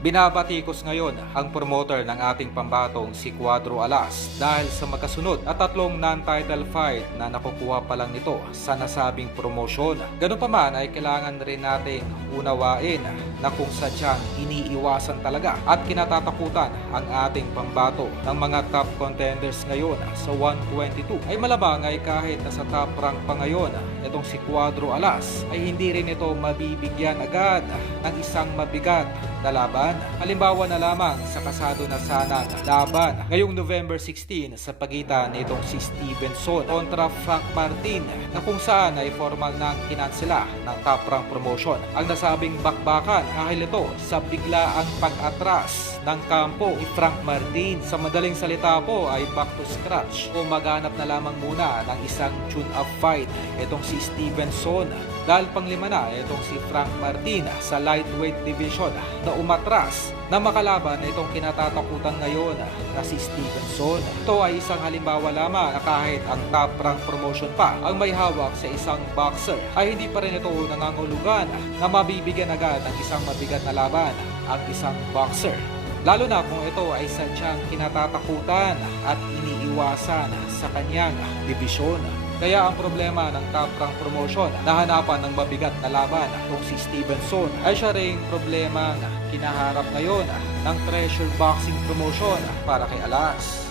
Binabatikos ngayon ang promoter ng ating pambatong si Cuadro Alas dahil sa magkasunod at tatlong non-title fight na nakukuha pa lang nito sa nasabing promosyon. Ganun pa man ay kailangan rin nating unawain na kung sadyang iniiwasan talaga at kinatatakutan ang ating pambato ng mga top contenders ngayon sa 122 ay malamang ay kahit nasa top rank pa ngayon itong si Cuadro Alas ay hindi rin ito mabibigyan agad ng isang mabigat na laban. Halimbawa na lamang sa kasado na sana laban ngayong November 16 sa pagitan nitong si Stevenson kontra Frank Martin na kung saan ay formal nang kinansela ng top rank promotion. Ang nasabing bakbakan dahil ito sa biglaang pag-atras ng kampo ni Frank Martin. Sa madaling salita po ay back to scratch o maghanap na lamang muna ng isang tune-up fight itong si Stevenson dahil panglima na itong si Frank Martin sa lightweight division na umatras na makalaban na itong kinatatakutan ngayon na si Stevenson. Ito ay isang halimbawa lamang na kahit ang top rank promotion pa ang may hawak sa isang boxer ay hindi pa rin ito nangangulugan na mabibigyan agad ng isang mabigat na laban ang isang boxer. Lalo na kung ito ay sadyang kinatatakutan at iniiwasan sa kanyang dibisyon. Kaya ang problema ng top rank promotion na hanapan ng mabigat na laban kung si Stevenson ay siya ring problema na kinaharap ngayon ng Treasure Boxing Promotion para kay Alas.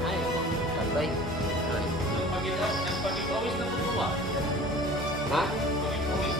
Ay, tambay. Nagpag-awis na po ba? Ha?